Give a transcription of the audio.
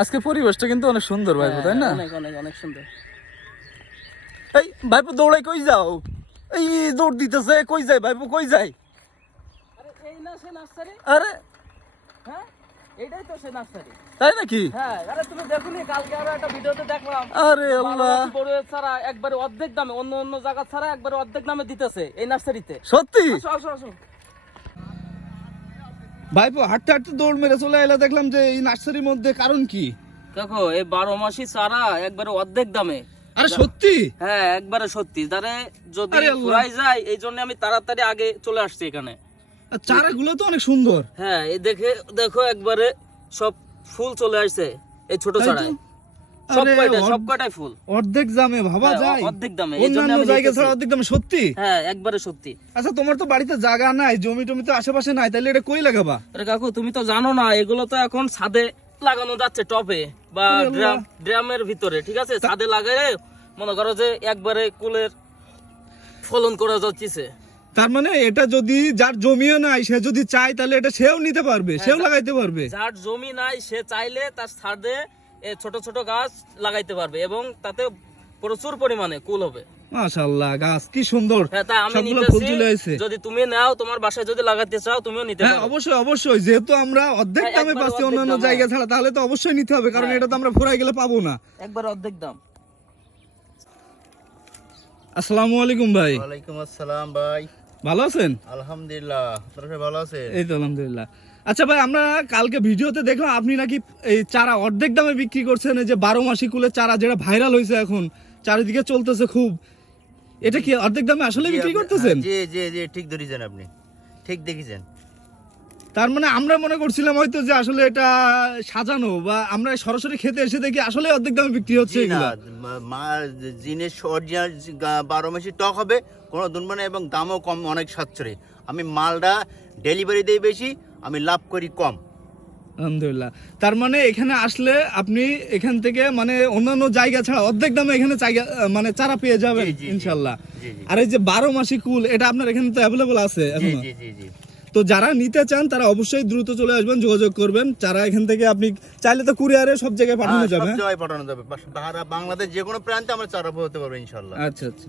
আজকে পরিবেশটা কিন্তু অনেক সুন্দর ভাইপো, তাই না? অনেক অনেক অনেক সুন্দর। এই ভাইপো দৌড়াই কই যাও? এই দৌড় দিতেছে, কই যায় ভাইপো, কই যায়? আরে এই না সে নার্সারি? আরে হ্যাঁ এইটাই তো সে নার্সারি। তাই নাকি? হ্যাঁ, আরে তুমি দেখোনি কালকে আরো একটা ভিডিওতে দেখলাম, আরে আল্লাহ, বড় ছাড়া একবারে অর্ধেক দামে, অন্য অন্য জায়গা ছাড়া একবারে অর্ধেক দামে দিতেছে এই নার্সারিতে। সত্যি? আসো আসো আসো। ভাইপো হাঁটতে হাঁটতে দৌড় মেরে চলে এলা, দেখলাম যে এই নার্সারির মধ্যে, কারণ কি? দেখো এই 12 মাসি চারা একবারে অর্ধেক দামে। আরে সত্যি? হ্যাঁ একবারে সত্যি। তারে যদি আরে আল্লাহ। ফুরাই যায় এই জন্য আমি তাড়াতাড়ি আগে চলে আসছি এখানে। আর চারাগুলো তো অনেক সুন্দর। হ্যাঁ এই দেখো একবারে সব ফুল চলে আসছে এই ছোট তাই তো? চারায়। সব আরে কয়টাই ফুল। অর্ধেক দামে ভাবা হ্যাঁ, যায়? অর্ধেক দামে, এই জন্য অন্যান্য আমি জায়গা নিতেছি। ছাড়া অর্ধেক দামে? সত্যি? হ্যাঁ একবারে সত্যি। আচ্ছা তোমার তো বাড়িতে জায়গা নাই, জমি টমি তো আশেপাশে নাই, তাহলে এটা কই লাগাবা? আরে কাকু তুমি তো জানো না, এগুলো তো এখন ছাদে লাগানো যাচ্ছে, টবে বা আরে আল্লাহ। ড্রামের ভিতরে, ঠিক আছে? ছাদে লাগালে মনে করো যে একবারে কুলের ফলন করা যাচ্ছে। তার মানে এটা যদি যার জমিও নাই, সে যদি চায় তাহলে এটা সেও নিতে পারবে, সেও লাগাইতে পারবে। যার জমি নাই সে চাইলে তার ছাদে এই ছোট ছোট গাছ লাগাইতে পারবে এবং তাতে প্রচুর পরিমাণে কুল হবে। মাশাআল্লাহ, গাছ কি সুন্দর, হ্যাঁ তাই আমি সবগুলো নিতেছি। ফুল চলে আসছে। যদি তুমি নাও, তোমার বাসায় যদি লাগাতে চাও তুমিও নিতে হ্যাঁ পারো। অবশ্যই অবশ্যই, যেহেতু আমরা অর্ধেক হ্যাঁ, দামে একবারে পাচ্ছি অর্ধেক অন্যান্য দাম, জায়গা হ্যাঁ। ছাড়া, তাহলে তো অবশ্যই নিতে হবে, কারণ হ্যাঁ। এটা তো আমরা ফুরাই গেলে পাবো না। একবার অর্ধেক দাম। আসসালামু আলাইকুম ভাই। ওয়ালাইকুম আসসালাম ভাই। ভালো আছেন? আলহামদুলিল্লাহ, আপনারা সবাই ভালো আছেন? এই তো আলহামদুলিল্লাহ। আচ্ছা ভাই, আমরা কালকে ভিডিওতে দেখলাম আপনি নাকি এই চারা অর্ধেক দামে বিক্রি করছেন, এই যে 12 মাসি কুলের চারা যেটা ভাইরাল হয়েছে এখন চারিদিকে চলতেছে খুব, এটা কি অর্ধেক দামে আসলে বিক্রি করতেছেন? জি জি জি, ঠিক ধরেছেন আপনি, ঠিক দেখেছেন। তার মানে আমরা মনে করছিলাম হয়তো যে আসলে এটা সাজানো, বা আমরা সরাসরি খেতে এসে দেখি আসলে অর্ধেক দামে বিক্রি হচ্ছে জি না, এগুলা। জিনিস অরিজিনাল 12 মাসি টক হবে, কোনো দুনবে না, এবং দামও কম, অনেক সাশ্রয়ী। আমি মালটা ডেলিভারি দেই বেশি, আমি লাভ করি কম। আলহামদুলিল্লাহ। তার মানে এখানে আসলে আপনি এখান থেকে মানে অন্যান্য জায়গা ছাড়া অর্ধেক দামে এখানে মানে চারা পেয়ে যাবেন জি, জি, জি। ইনশাল্লাহ। জি জি আর এই যে 12 মাসি কুল, এটা আপনার এখানে তো অ্যাভেলেবল আছে জি এখনো। জি জি জি। তো যারা নিতে চান তারা অবশ্যই দ্রুত চলে আসবেন, যোগাযোগ করবেন। চারা এখান থেকে আপনি চাইলে তো কুরিয়ারে সব জায়গায় পাঠানো সব যাবে। জায়গায় পাঠানো যাবে, সারা বাংলাদেশ যে কোনো প্রান্তে আমরা চারা হতে পারবো ইনশাল্লাহ। আচ্ছা আচ্ছা।